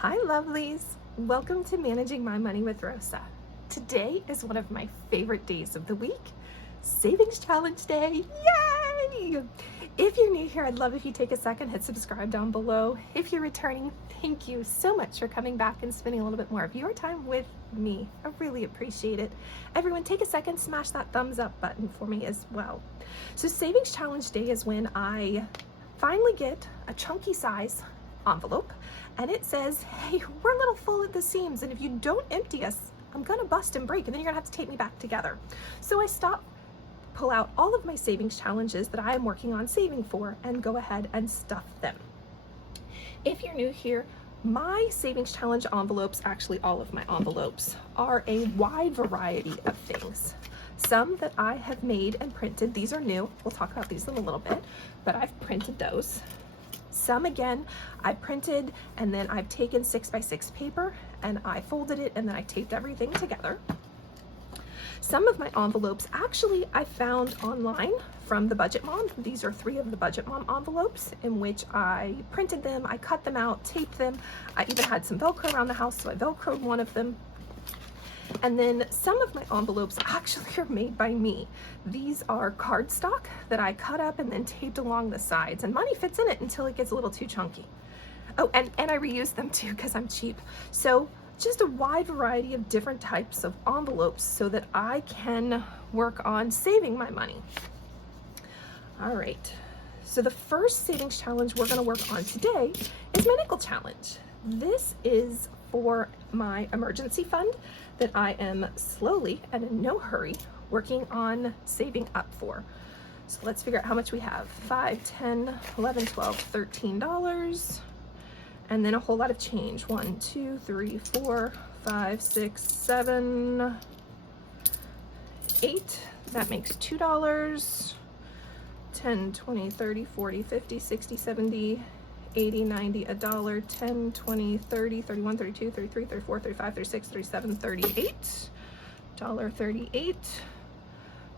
Hi lovelies! Welcome to Managing My Money with Rosa. Today is one of my favorite days of the week, Savings Challenge Day. Yay! If you're new here, I'd love if you take a second, hit subscribe down below. If you're returning, thank you so much for coming back and spending a little bit more of your time with me. I really appreciate it. Everyone take a second, smash that thumbs up button for me as well. So Savings Challenge Day is when I finally get a chunky size envelope and it says, hey, we're a little full at the seams, and if you don't empty us, I'm gonna bust and break, and then you're gonna have to tape me back together. So I pull out all of my savings challenges that I am working on saving for and go ahead and stuff them. If you're new here, my savings challenge envelopes, actually all of my envelopes, are a wide variety of things. Some that I have made and printed, these are new, we'll talk about these in a little bit, but I've printed those. Some, again, I printed and then I've taken 6x6 paper and I folded it and then I taped everything together. Some of my envelopes, actually, I found online from the Budget Mom. These are 3 of the Budget Mom envelopes in which I printed them, I cut them out, taped them. I even had some Velcro around the house, so I Velcroed one of them. And then some of my envelopes actually are made by me. These are cardstock that I cut up and then taped along the sides, and money fits in it until it gets a little too chunky. Oh, and I reuse them too because I'm cheap. So just a wide variety of different types of envelopes so that I can work on saving my money. All right, so the first savings challenge we're gonna work on today is my nickel challenge. This is for my emergency fund that I am slowly and in no hurry working on saving up for. So let's figure out how much we have. $5, $10, $11, $12, $13, and then a whole lot of change. 1, 2, 3, 4, 5, 6, 7, 8. That makes $2. 10, 20, 30, 40, 50, 60, 70, 80, 90, $1, 10, 20, 30, 31, 32, 33, 34, 35, 36, 37, 38, $1.38,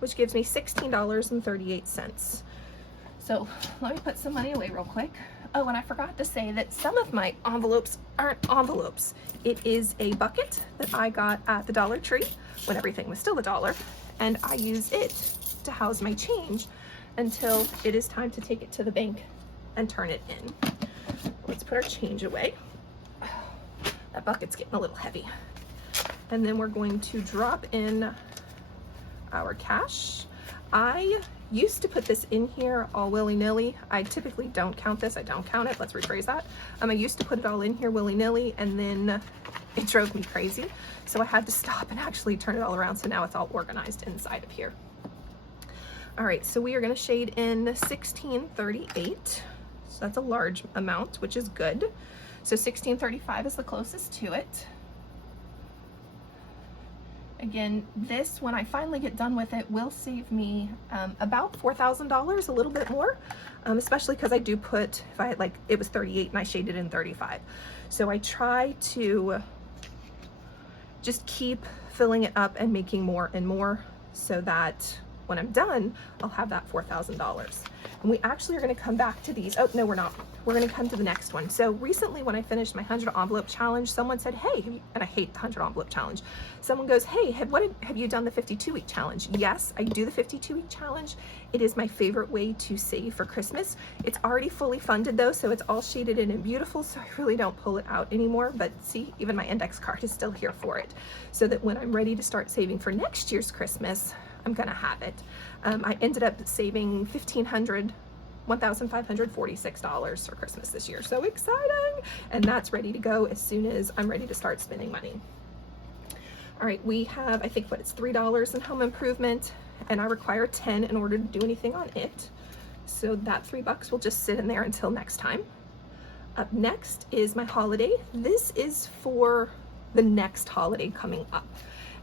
which gives me $16.38. So let me put some money away real quick. Oh, and I forgot to say that some of my envelopes aren't envelopes. It is a bucket that I got at the Dollar Tree when everything was still $1, and I use it to house my change until it is time to take it to the bank and turn it in. Let's put our change away. That bucket's getting a little heavy. And then we're going to drop in our cash. I used to put this in here all willy-nilly. I typically don't count this. I don't count it. Let's rephrase that. I used to put it all in here willy-nilly, and then it drove me crazy. So I had to stop and actually turn it all around. So now it's all organized inside of here. All right, so we are going to shade in 1638. So that's a large amount, which is good. So 1635 is the closest to it. Again, this, when I finally get done with it, will save me about $4,000, a little bit more, especially because I do put, if I had, like, it was 38 and I shaded in 35. So I try to just keep filling it up and making more and more so that when I'm done, I'll have that $4,000. And we actually are gonna come back to these. Oh, no, we're not. We're gonna come to the next one. So recently when I finished my 100 envelope challenge, someone said, hey, and I hate the 100 envelope challenge. Someone goes, hey, have you done the 52-week challenge? Yes, I do the 52-week challenge. It is my favorite way to save for Christmas. It's already fully funded though, so it's all shaded in and beautiful, so I really don't pull it out anymore. But see, even my index card is still here for it, so that when I'm ready to start saving for next year's Christmas, I'm gonna have it. I ended up saving $1,546 for Christmas this year. So exciting! And that's ready to go as soon as I'm ready to start spending money. All right, we have, I think, it's $3 in home improvement, and I require 10 in order to do anything on it. So that $3 will just sit in there until next time. Up next is my holiday. This is for the next holiday coming up.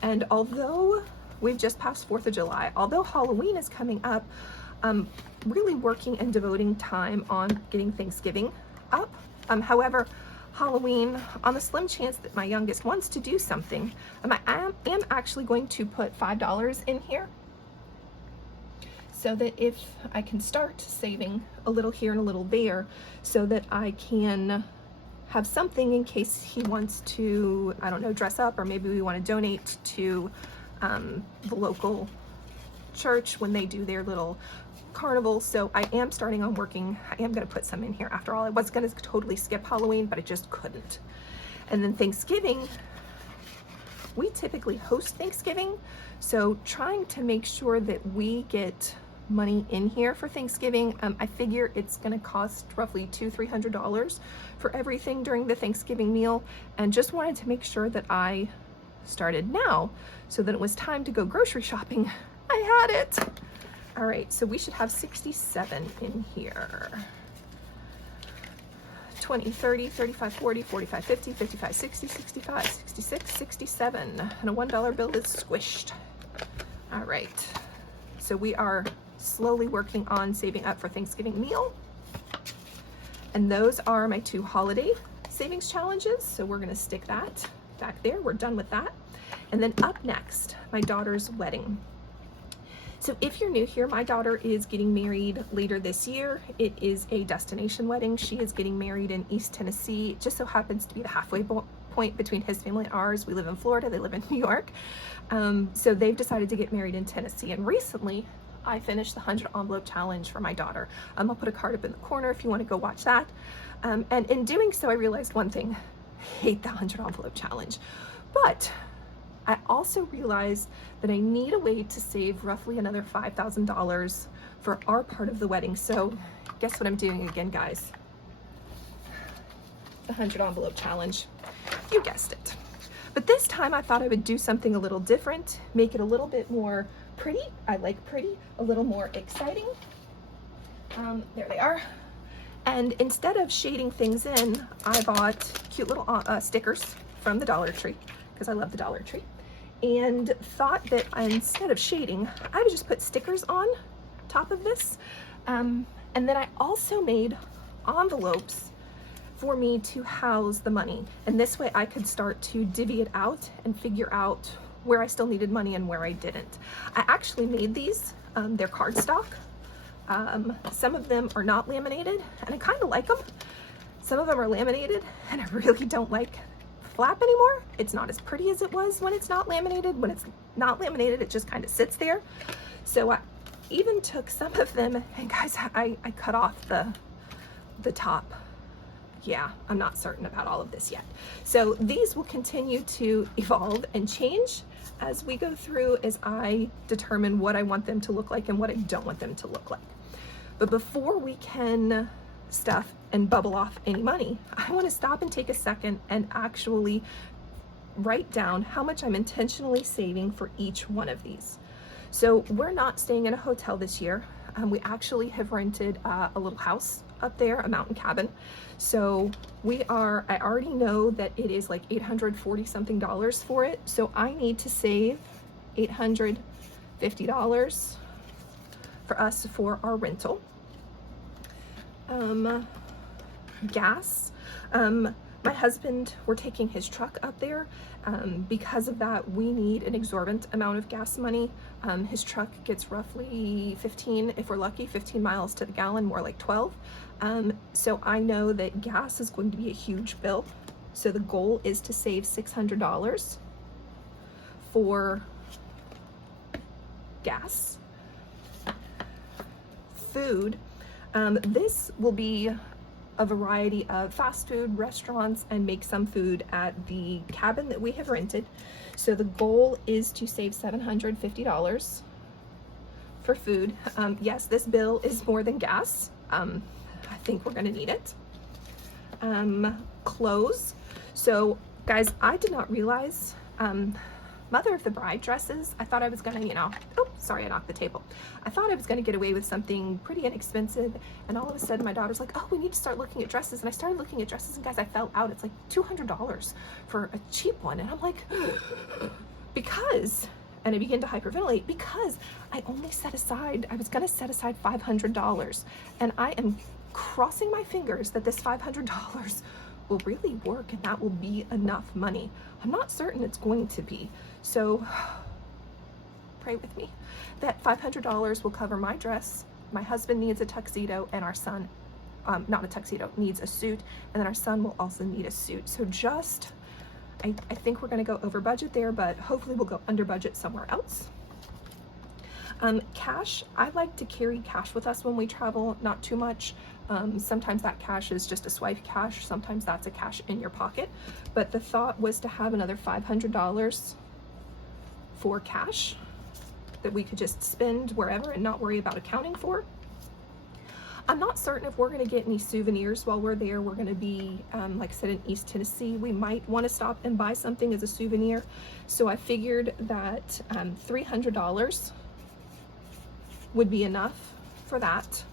And although we've just passed 4th of July, although Halloween is coming up, I'm really working and devoting time on getting Thanksgiving up. However, Halloween, on the slim chance that my youngest wants to do something, I am actually going to put $5 in here so that if I can start saving a little here and a little there, so that I can have something in case he wants to, I don't know, dress up, or maybe we want to donate to the local church when they do their little carnival. So I am starting on working. I am going to put some in here after all. I was going to totally skip Halloween, but I just couldn't. And then Thanksgiving, we typically host Thanksgiving, so trying to make sure that we get money in here for Thanksgiving. I figure it's going to cost roughly $200-300 for everything during the Thanksgiving meal, and just wanted to make sure that I started now so that it was time to go grocery shopping. I had it. All right, so we should have 67 in here. 20, 30, 35, 40, 45, 50, 55, 60, 65, 66, 67, and a $1 bill is squished. All right, so we are slowly working on saving up for Thanksgiving meal. And those are my 2 holiday savings challenges. So we're gonna stick that back there. We're done with that. And then up next, my daughter's wedding. So if you're new here, my daughter is getting married later this year. It is a destination wedding. She is getting married in East Tennessee. It just so happens to be the halfway point between his family and ours. We live in Florida, they live in New York. So they've decided to get married in Tennessee. And recently, I finished the 100 envelope challenge for my daughter. I'll put a card up in the corner if you want to go watch that. And in doing so, I realized one thing: I hate the 100 envelope challenge. But I also realized that I need a way to save roughly another $5,000 for our part of the wedding. So guess what I'm doing again, guys? The 100 envelope challenge. You guessed it. But this time I thought I would do something a little different, make it a little bit more pretty. I like pretty, a little more exciting. There they are. And instead of shading things in, I bought cute little stickers from the Dollar Tree, because I love the Dollar Tree, and thought that instead of shading, I would just put stickers on top of this. And then I also made envelopes for me to house the money. And this way I could start to divvy it out and figure out where I still needed money and where I didn't. I actually made these, they're cardstock. Some of them are not laminated, and I kind of like them. Some of them are laminated, and I really don't like flap anymore. It's not as pretty as it was when it's not laminated. When it's not laminated, it just kind of sits there. So I even took some of them, and guys, I cut off the top. Yeah, I'm not certain about all of this yet. So these will continue to evolve and change as we go through, as I determine what I want them to look like and what I don't want them to look like. But before we can stuff and bubble off any money, I want to stop and take a second and actually write down how much I'm intentionally saving for each one of these. So we're not staying in a hotel this year. We actually have rented a little house up there, a mountain cabin. So I already know that it is like $840 something for it. So I need to save $850 for us for our rental. Gas. My husband, we're taking his truck up there. Because of that, we need an exorbitant amount of gas money. His truck gets roughly 15, if we're lucky, 15 miles to the gallon, more like 12. So I know that gas is going to be a huge bill. So the goal is to save $600 for gas. Food. This will be a variety of fast food restaurants and make some food at the cabin that we have rented. So the goal is to save $750 for food. Yes, this bill is more than gas. I think we're gonna need it. Clothes. So guys, I did not realize, mother of the bride dresses, I thought I was gonna, oh, sorry, I knocked the table. I thought I was gonna get away with something pretty inexpensive, and all of a sudden my daughter's like, oh, we need to start looking at dresses. And I started looking at dresses, and guys, I fell out. It's like $200 for a cheap one. And I'm like, because, and I began to hyperventilate, because I only set aside, I was gonna set aside $500. And I am crossing my fingers that this $500 will really work and that will be enough money. I'm not certain it's going to be. So pray with me that $500 will cover my dress, my husband needs a tuxedo, and our son not a tuxedo, needs a suit, and then our son will also need a suit. So just, I think we're gonna go over budget there, but hopefully we'll go under budget somewhere else. Cash, I like to carry cash with us when we travel, not too much. Sometimes that cash is just a swipe cash, sometimes that's a cash in your pocket, but the thought was to have another $500 for cash that we could just spend wherever and not worry about accounting for. I'm not certain if we're going to get any souvenirs while we're there. We're going to be, like I said, in East Tennessee. We might want to stop and buy something as a souvenir. So I figured that $300 would be enough for that.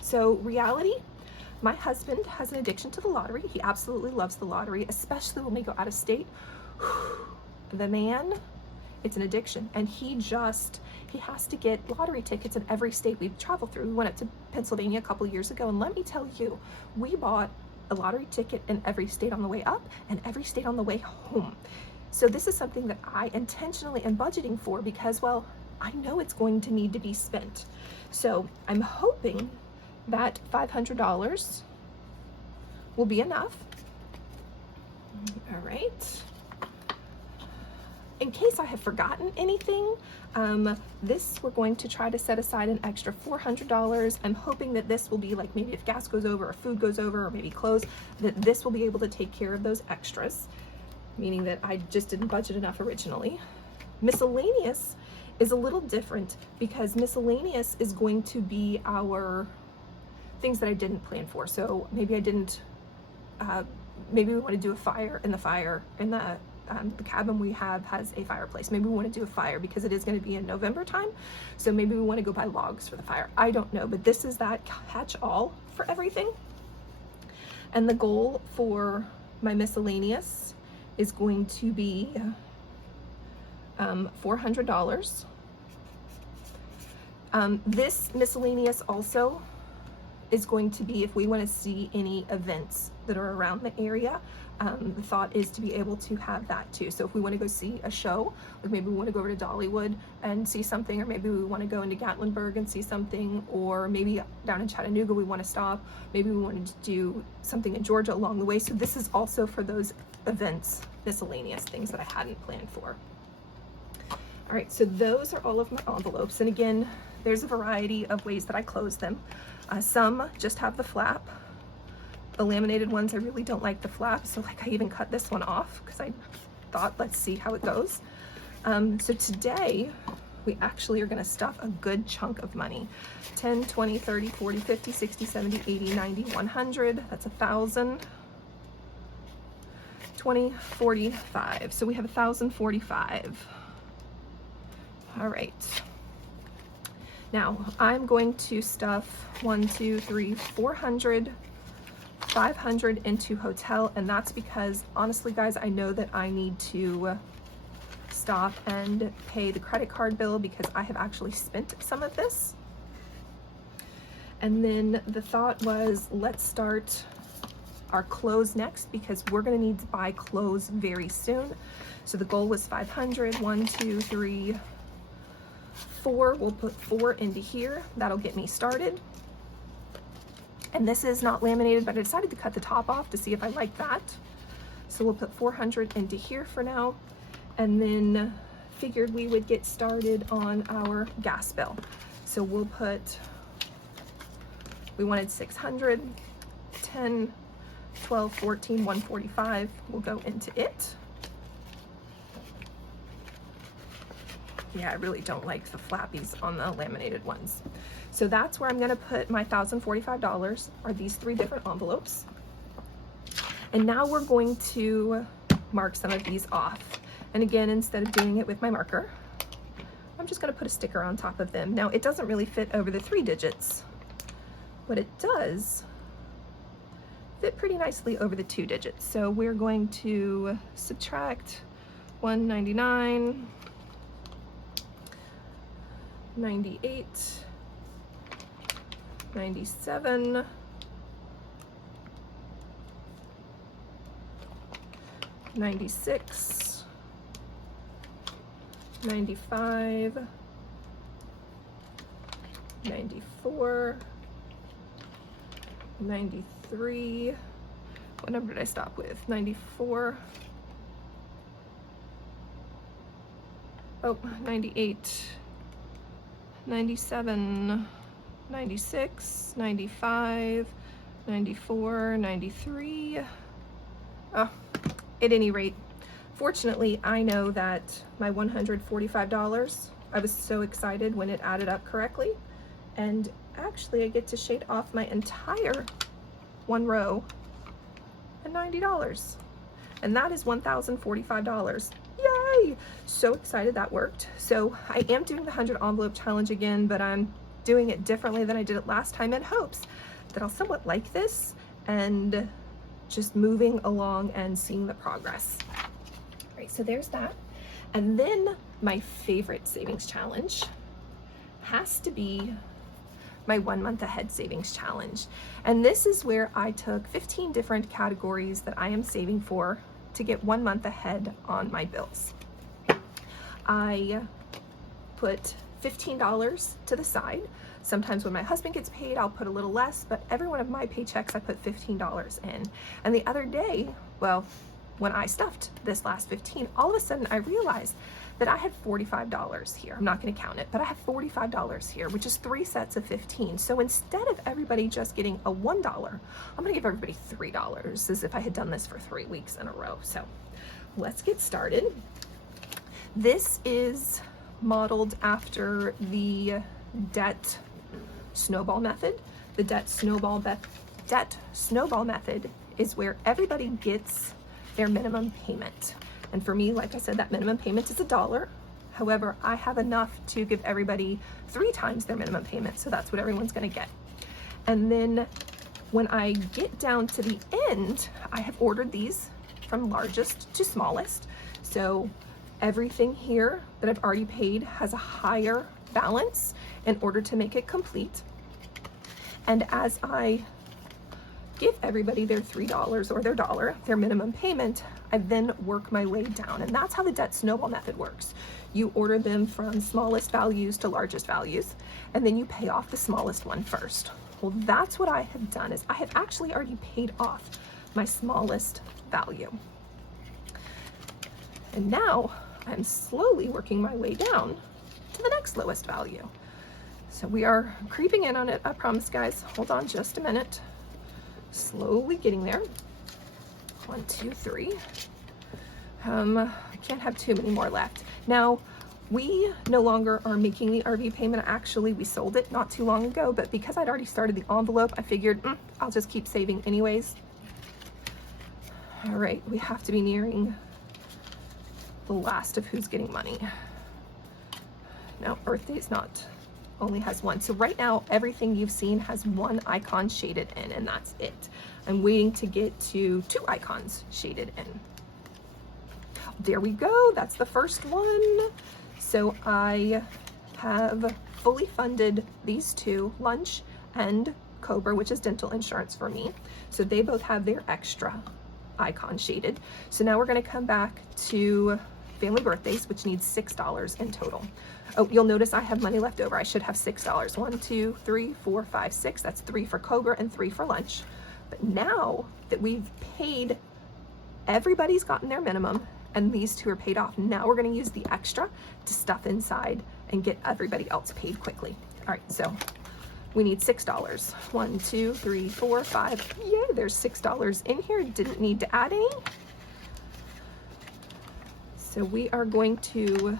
So reality, my husband has an addiction to the lottery. He absolutely loves the lottery, especially when we go out of state. The man, it's an addiction, and he has to get lottery tickets in every state we travel through. We went up to Pennsylvania a couple years ago, and let me tell you, we bought a lottery ticket in every state on the way up and every state on the way home. So this is something that I intentionally am budgeting for because, well, I know it's going to need to be spent. So I'm hoping that $500 will be enough. All right. In case I have forgotten anything, this we're going to try to set aside an extra $400. I'm hoping that this will be like, maybe if gas goes over or food goes over or maybe clothes, that this will be able to take care of those extras, meaning that I just didn't budget enough originally. Miscellaneous is a little different because miscellaneous is going to be our things that I didn't plan for. So maybe I didn't, maybe we want to do a fire in the cabin we have has a fireplace. Maybe we want to do a fire because it is going to be in November time. So maybe we want to go buy logs for the fire. I don't know, but this is that catch-all for everything. And the goal for my miscellaneous is going to be $400. This miscellaneous also is going to be if we want to see any events that are around the area. The thought is to be able to have that too. So if we want to go see a show, like maybe we want to go over to Dollywood and see something, or maybe we want to go into Gatlinburg and see something, or maybe down in Chattanooga we want to stop, maybe we wanted to do something in Georgia along the way. So this is also for those events, miscellaneous things that I hadn't planned for. All right, so those are all of my envelopes. And again, there's a variety of ways that I close them. Some just have the flap. The laminated ones, I really don't like the flap. So like I even cut this one off because I thought, let's see how it goes. So today we actually are gonna stuff a good chunk of money. 10, 20, 30, 40, 50, 60, 70, 80, 90, 100, that's 1,000. 20, 45. So we have 1,045. All right. Now I'm going to stuff 1, 2, 3, 400, 500 into hotel, and that's because honestly guys, I know that I need to stop and pay the credit card bill because I have actually spent some of this. And then the thought was, let's start our clothes next because we're going to need to buy clothes very soon. So the goal was 500. 1, 2, 3, 4. We'll put 4 into here. That'll get me started. And this is not laminated, but I decided to cut the top off to see if I like that. So we'll put 400 into here for now, and then figured we would get started on our gas bill. So we'll put, we wanted 600, 10, 12, 14, 145 will go into it. Yeah, I really don't like the flappies on the laminated ones. So that's where I'm gonna put my $1,045, are these 3 different envelopes. And now we're going to mark some of these off. And again, instead of doing it with my marker, I'm just gonna put a sticker on top of them. Now it doesn't really fit over the 3 digits, but it does fit pretty nicely over the 2 digits. So we're going to subtract 199, 98, 97, 96, 95, 94, 93. What number did I stop with? 94. Oh, 98, 97, 96, 95, 94, 93. Oh, at any rate, fortunately, I know that my $145, I was so excited when it added up correctly. And actually, I get to shade off my entire one row at $90. And that is $1,045. Yay! So excited that worked. So I am doing the 100 envelope challenge again, but I'm doing it differently than I did it last time in hopes that I'll somewhat like this and just moving along and seeing the progress. All right, so there's that. And then my favorite savings challenge has to be my 1 month ahead savings challenge. And this is where I took 15 different categories that I am saving for to get 1 month ahead on my bills. I put $15 to the side. Sometimes when my husband gets paid, I'll put a little less, but every one of my paychecks, I put $15 in. And the other day, well, when I stuffed this last 15, all of a sudden I realized that I had $45 here. I'm not gonna count it, but I have $45 here, which is 3 sets of 15. So instead of everybody just getting a $1, I'm gonna give everybody $3, as if I had done this for 3 weeks in a row. So let's get started. This is modeled after the debt snowball method. The debt snowball method is where everybody gets their minimum payment. And for me, like I said, that minimum payment is $1. However, I have enough to give everybody 3 times their minimum payment, so that's what everyone's gonna get. And then when I get down to the end, I have ordered these from largest to smallest. So everything here that I've already paid has a higher balance in order to make it complete. And as I give everybody their $3 or their $1, their minimum payment, I then work my way down. And that's how the debt snowball method works. You order them from smallest values to largest values, and then you pay off the smallest one first. Well, that's what I have done, is I have actually already paid off my smallest value. And now I'm slowly working my way down to the next lowest value. So we are creeping in on it, I promise, guys. Hold on just a minute. Slowly getting there. 1, 2, 3. I can't have too many more left. Now, we no longer are making the RV payment. Actually, we sold it not too long ago, but because I'd already started the envelope, I figured I'll just keep saving anyways. All right, we have to be nearing the last of who's getting money. No, Earth Day's not. Only has 1. So right now, everything you've seen has 1 icon shaded in, and that's it. I'm waiting to get to 2 icons shaded in. There we go, that's the first one. So I have fully funded these 2, lunch and Cobra, which is dental insurance for me. So they both have their extra icon shaded. So now we're gonna come back to family birthdays, which needs $6 in total. Oh, you'll notice I have money left over. I should have $6. 1, 2, 3, 4, 5, 6. That's 3 for Cobra and 3 for lunch. But now that we've paid, everybody's gotten their minimum, and these 2 are paid off. Now we're gonna use the extra to stuff inside and get everybody else paid quickly. All right, so we need $6. 1, 2, 3, 4, 5. Yay, there's $6 in here. Didn't need to add any. So we are going to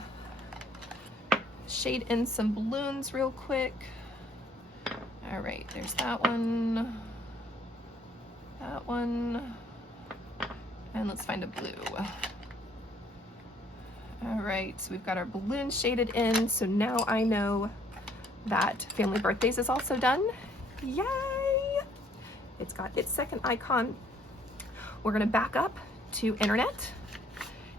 shade in some balloons real quick. All right, there's that one, and let's find a blue. All right, so we've got our balloons shaded in. So now I know that family birthdays is also done. Yay! It's got its second icon. We're gonna back up to internet.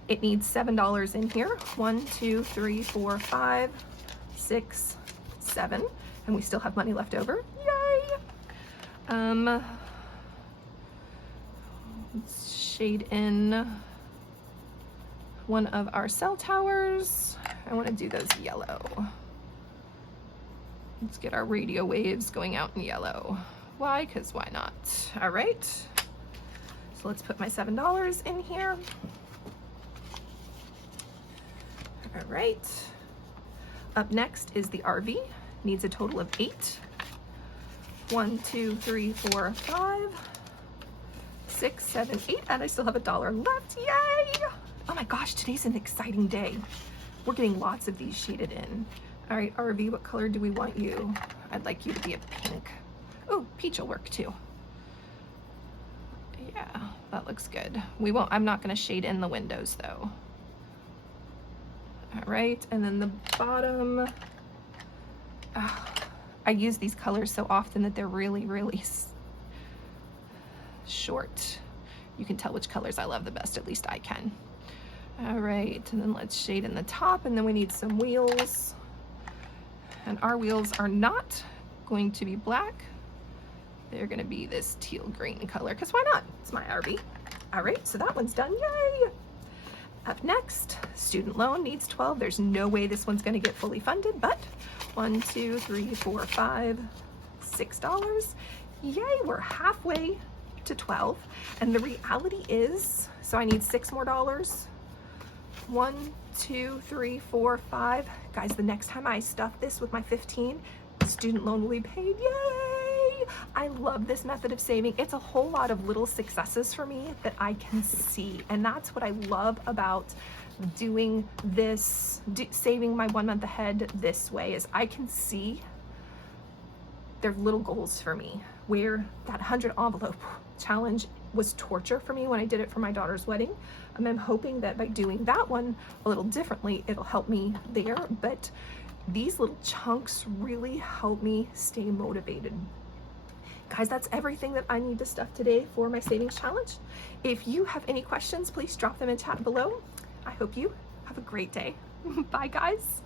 It needs $7 in here. 1, 2, 3, 4, 5, 6, 7, and we still have money left over. Yay! Let's shade in one of our cell towers. I want to do those yellow. Let's get our radio waves going out in yellow. Why? Because why not? All right. So let's put my $7 in here. All right. Up next is the RV. Needs a total of 8. 1, 2, 3, 4, 5, 6, 7, 8, and I still have $1 left. Yay! Oh my gosh, today's an exciting day. We're getting lots of these shaded in. All right, RV, what color do we want you? I'd like you to be a pink. Oh, peach will work too. Yeah, that looks good. I'm not gonna shade in the windows though. All right, and then the bottom. I use these colors so often that they're really, really short. You can tell which colors I love the best, at least I can. All right, and then let's shade in the top, and then we need some wheels. And our wheels are not going to be black. They're gonna be this teal green color, because why not? It's my RV. All right, so that one's done, yay! Up next, student loan needs 12. There's no way this one's gonna get fully funded, but 1, 2, 3, 4, 5, $6. Yay, we're halfway to 12. And the reality is, so I need 6 more dollars. 1, 2, 3, 4, 5. Guys, the next time I stuff this with my 15, student loan will be paid. Yay! I love this method of saving. It's a whole lot of little successes for me that I can see. And that's what I love about doing this, saving my 1 month ahead this way, is I can see they're little goals for me, where that 100 envelope challenge was torture for me when I did it for my daughter's wedding. And I'm hoping that by doing that one a little differently, it'll help me there. But these little chunks really help me stay motivated. Guys, that's everything that I need to stuff today for my savings challenge. If you have any questions, please drop them in chat below. I hope you have a great day. Bye, guys.